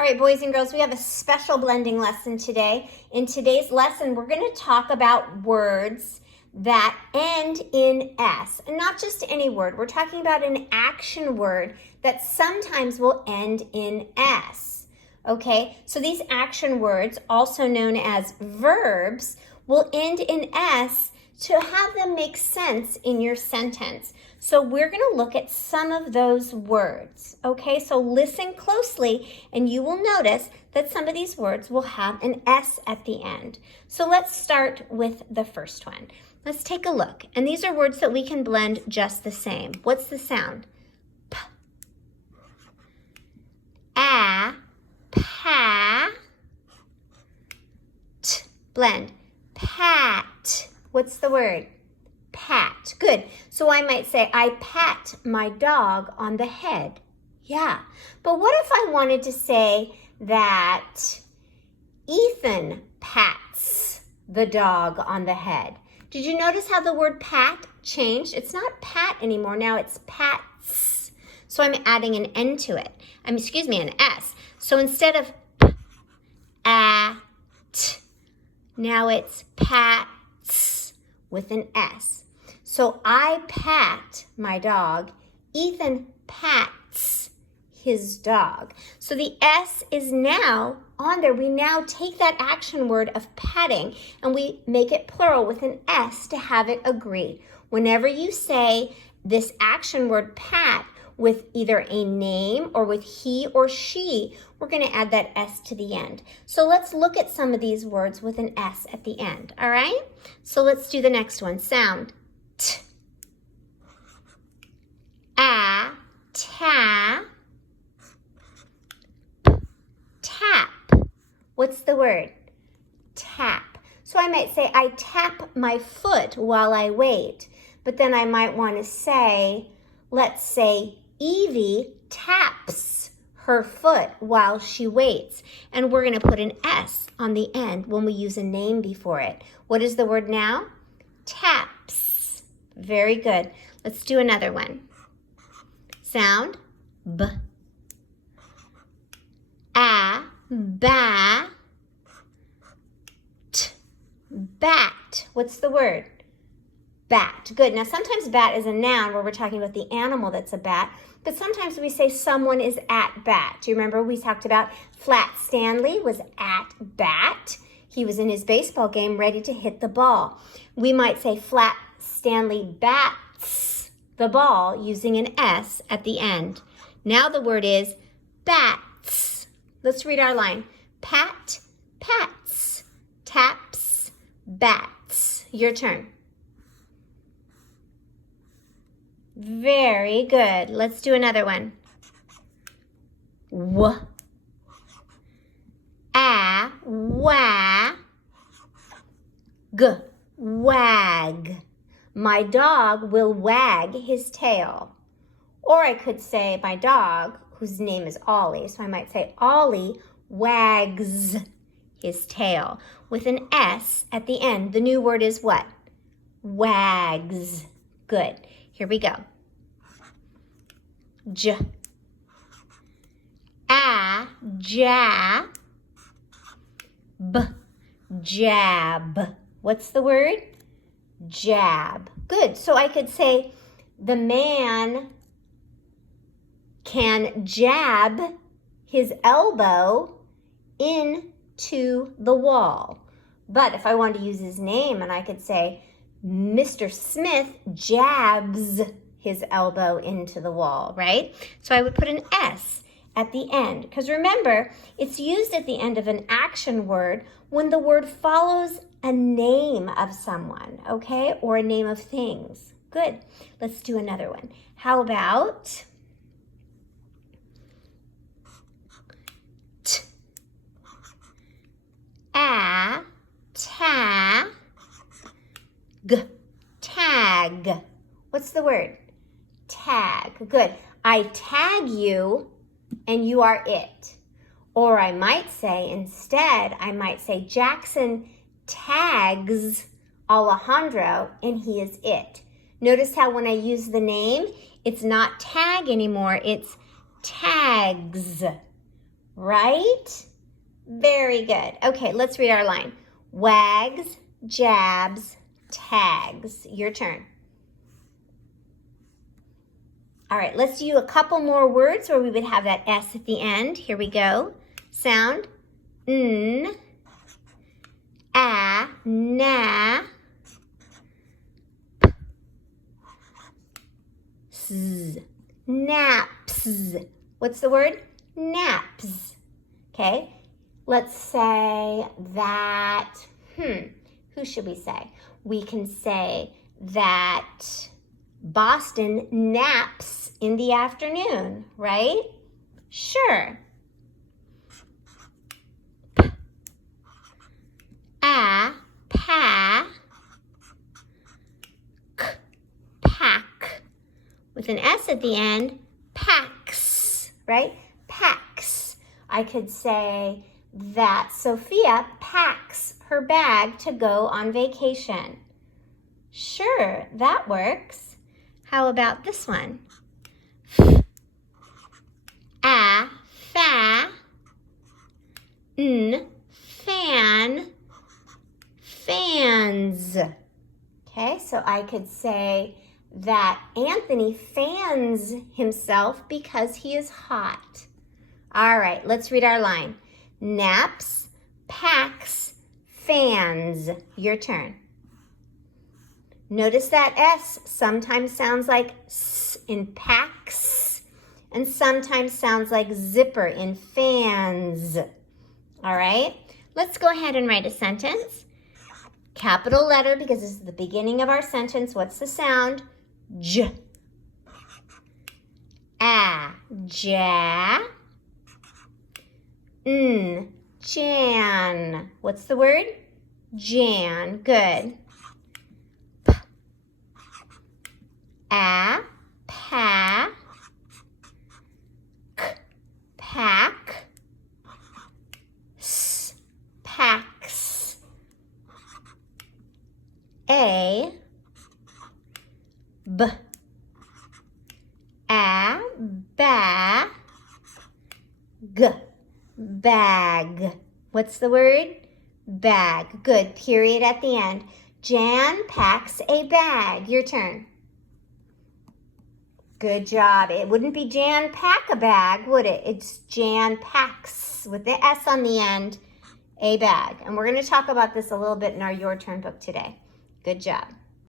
All right, boys and girls, we have a special blending lesson today. In today's lesson, we're going to talk about words that end in S. And not just any word. We're talking about an action word that sometimes will end in S. Okay, so these action words, also known as verbs, will end in S to have them make sense in your sentence. So we're going to look at some of those words. Okay, so listen closely and you will notice that some of these words will have an S at the end. So let's start with the first one. Let's take a look. And these are words that we can blend just the same. What's the sound? P. A, pa, t. Blend. Pat. What's the word? Pat. Good. So I might say, I pat my dog on the head. Yeah. But what if I wanted to say that Ethan pats the dog on the head? Did you notice how the word pat changed? It's not pat anymore. Now it's pats. So I'm adding an N to it. An S. So instead of p, a, t, now it's pats with an S. So I pat my dog. Ethan pats his dog. So the S is now on there. We now take that action word of patting and we make it plural with an S to have it agree. Whenever you say this action word pat with either a name or with he or she, we're going to add that S to the end. So let's look at some of these words with an S at the end, all right? So let's do the next one. Sound. T. A, ta, p, tap. What's the word? Tap. So I might say, I tap my foot while I wait. But then I might want to say, let's say, Evie taps her foot while she waits. And we're going to put an S on the end when we use a name before it. What is the word now? Taps. Very good. Let's do another one. Sound. B. A, ba, t, bat. What's the word? Bat. Good. Now, sometimes bat is a noun where we're talking about the animal that's a bat, but sometimes we say someone is at bat. Do you remember we talked about Flat Stanley was at bat? He was in his baseball game ready to hit the ball. We might say Flat Stanley bats the ball using an S at the end. Now the word is bats. Let's read our line. Pat, pats, taps, bats. Your turn. Very good. Let's do another one. W. A, wa, g, wag. My dog will wag his tail. Or I could say my dog, whose name is Ollie, so I might say Ollie wags his tail. With an S at the end, the new word is what? Wags. Good. Here we go. J. A, ja, b, jab. What's the word? Jab. Good. So I could say the man can jab his elbow into the wall. But if I wanted to use his name and I could say Mr. Smith jabs his elbow into the wall, right? So I would put an S at the end. Because remember, it's used at the end of an action word when the word follows a name of someone, okay? Or a name of things. Good. Let's do another one. How about t, a, ta, g, tag. What's the word? Tag. Good. I tag you and you are it. Or I might say instead, I might say Jackson tags Alejandro and he is it. Notice how when I use the name, it's not tag anymore, it's tags. right? Very good. Okay, let's read our line. Wags, jabs, tags. Your turn. All right, let's do a couple more words where we would have that S at the end. Here we go. Sound. N, a, na, s, naps. What's the word? Naps. Okay, let's say that, who should we say? We can say that Boston naps in the afternoon, right? Sure. A, pa, k, pack. With an S at the end, packs, right? Packs. I could say that Sophia packs her bag to go on vacation. Sure, that works. How about this one? A, fa, n, fan, fans. Okay, so I could say that Anthony fans himself because he is hot. All right, let's read our line. Naps, packs, fans. Your turn. Notice that S sometimes sounds like S in packs and sometimes sounds like zipper in fans. All right, let's go ahead and write a sentence. Capital letter because this is the beginning of our sentence. What's the sound? J. A, ja. N, Jan. What's the word? Jan. Good. A, pa, k, pack, s, packs. A, b, a, ba, g, bag. What's the word? Bag. Good. Period at the end. Jan packs a bag. Your turn. Good job. It wouldn't be Jan pack a bag, would it? It's Jan packs with the S on the end, a bag. And we're going to talk about this a little bit in our Your Turn book today. Good job.